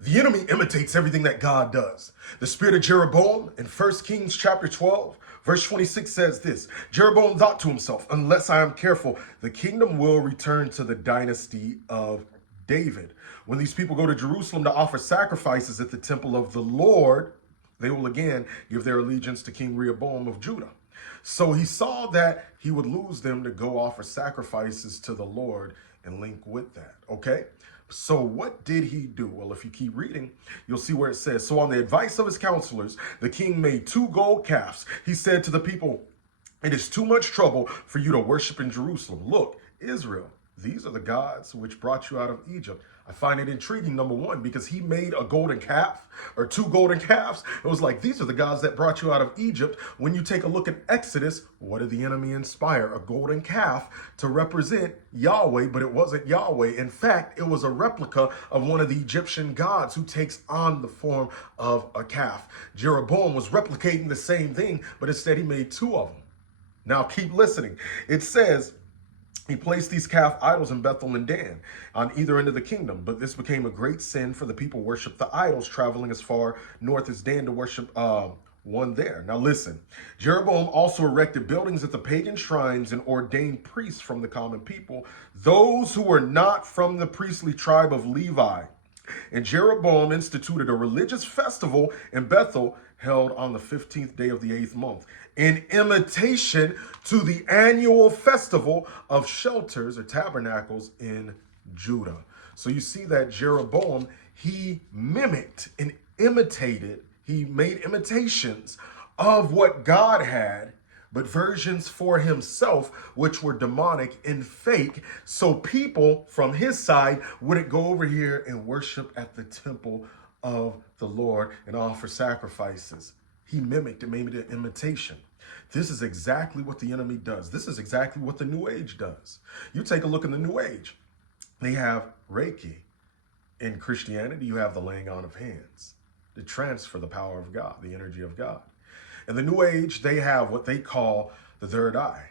The enemy imitates everything that God does. The spirit of Jeroboam in 1 Kings chapter 12, verse 26 says this: Jeroboam thought to himself, unless I am careful, the kingdom will return to the dynasty of David. When these people go to Jerusalem to offer sacrifices at the temple of the Lord, they will again give their allegiance to King Rehoboam of Judah. So he saw that he would lose them to go offer sacrifices to the Lord and link with that, okay? So what did he do? Well, if you keep reading, you'll see where it says, so on the advice of his counselors, the king made 2 gold calves. He said to the people, it is too much trouble for you to worship in Jerusalem. Look, Israel, these are the gods which brought you out of Egypt. I find it intriguing, number one, because he made a golden calf or 2 golden calves. It was like, these are the gods that brought you out of Egypt. When you take a look at Exodus, what did the enemy inspire? A golden calf to represent Yahweh, but it wasn't Yahweh. In fact, it was a replica of one of the Egyptian gods who takes on the form of a calf. Jeroboam was replicating the same thing, but instead he made 2 of them. Now keep listening. It says, he placed these calf idols in Bethel and Dan on either end of the kingdom, but this became a great sin for the people worship the idols, traveling as far north as Dan to worship one there. Now listen, Jeroboam also erected buildings at the pagan shrines and ordained priests from the common people, those who were not from the priestly tribe of Levi. And Jeroboam instituted a religious festival in Bethel held on the 15th day of the 8th month, in imitation to the annual festival of shelters or tabernacles in Judah. So you see that Jeroboam, he mimicked and imitated, he made imitations of what God had, but versions for himself, which were demonic and fake. So people from his side wouldn't go over here and worship at the temple of the Lord and offer sacrifices. He mimicked and made an imitation. This is exactly what the enemy does. This is exactly what the New Age does. You take a look in the New Age. They have Reiki. In Christianity, you have the laying on of hands, to transfer the power of God, the energy of God. In the New Age, they have what they call the third eye,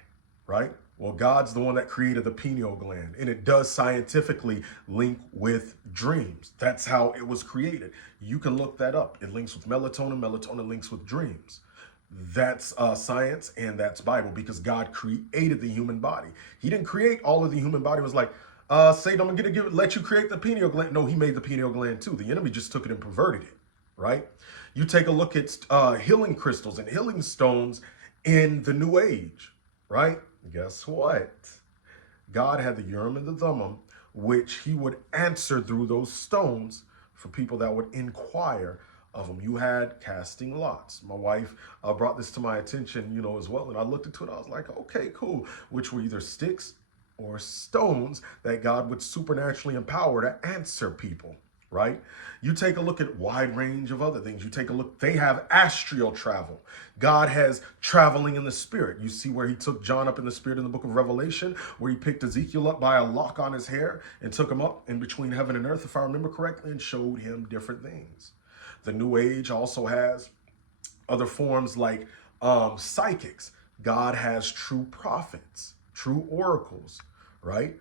right? Well, God's the one that created the pineal gland, and it does scientifically link with dreams. That's how it was created. You can look that up. It links with melatonin. Melatonin links with dreams. That's science and that's Bible, because God created the human body. He didn't create all of the human body. It was like, Satan, I'm going to let you create the pineal gland. No, he made the pineal gland too. The enemy just took it and perverted it, right? You take a look at healing crystals and healing stones in the New Age, right? Guess what? God had the Urim and the Thummim, which he would answer through those stones for people that would inquire of him. You had casting lots. My wife brought this to my attention, as well. And I looked into it. I was like, okay, cool. Which were either sticks or stones that God would supernaturally empower to answer people, right? You take a look at wide range of other things. You take a look, they have astral travel. God has traveling in the spirit. You see where he took John up in the spirit in the book of Revelation, where he picked Ezekiel up by a lock on his hair and took him up in between heaven and earth, if I remember correctly, and showed him different things. The New Age also has other forms like psychics. God has true prophets, true oracles, right?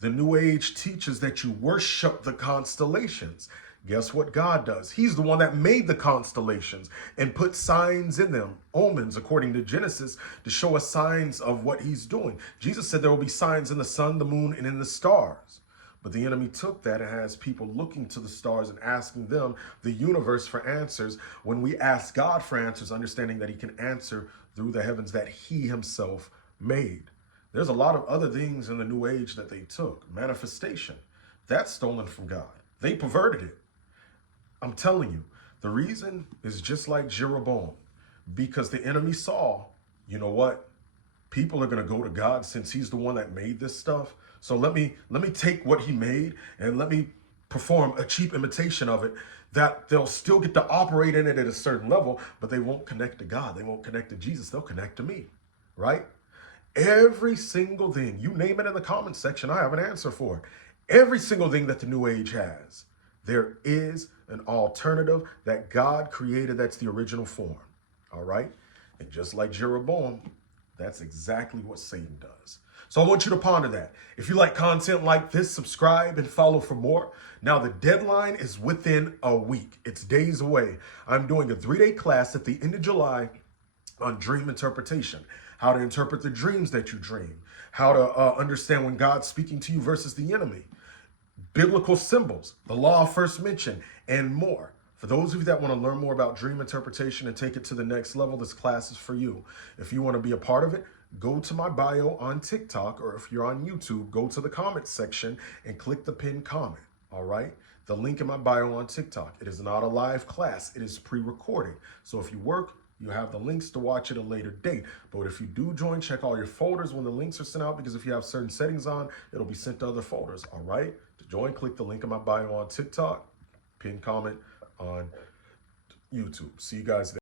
The New Age teaches that you worship the constellations. Guess what God does? He's the one that made the constellations and put signs in them, omens, according to Genesis, to show us signs of what he's doing. Jesus said there will be signs in the sun, the moon, and in the stars. But the enemy took that and has people looking to the stars and asking them, the universe, for answers, when we ask God for answers, understanding that he can answer through the heavens that he himself made. There's a lot of other things in the New Age that they took. Manifestation, that's stolen from God. They perverted it. I'm telling you, the reason is just like Jeroboam, because the enemy saw, you know what? People are going to go to God since he's the one that made this stuff. So let me take what he made and let me perform a cheap imitation of it, that they'll still get to operate in it at a certain level, but they won't connect to God. They won't connect to Jesus. They'll connect to me, right? Every single thing, you name it in the comments section, I have an answer for it. Every single thing that the New Age has, there is an alternative that God created that's the original form, all right? And just like Jeroboam, that's exactly what Satan does. So I want you to ponder that. If you like content like this, subscribe and follow for more. Now the deadline is within a week. It's days away. I'm doing a 3-day class at the end of July on dream interpretation, how to interpret the dreams that you dream, how to understand when God's speaking to you versus the enemy, biblical symbols, the law of first mention, and more. For those of you that want to learn more about dream interpretation and take it to the next level, this class is for you. If you want to be a part of it, go to my bio on TikTok, or if you're on YouTube, go to the comments section and click the pinned comment, all right? The link in my bio on TikTok. It is not a live class. It is pre-recorded. So if you work, you have the links to watch at a later date. But if you do join, check all your folders when the links are sent out, because if you have certain settings on, it'll be sent to other folders, all right? To join, click the link in my bio on TikTok, pinned comment on YouTube. See you guys there.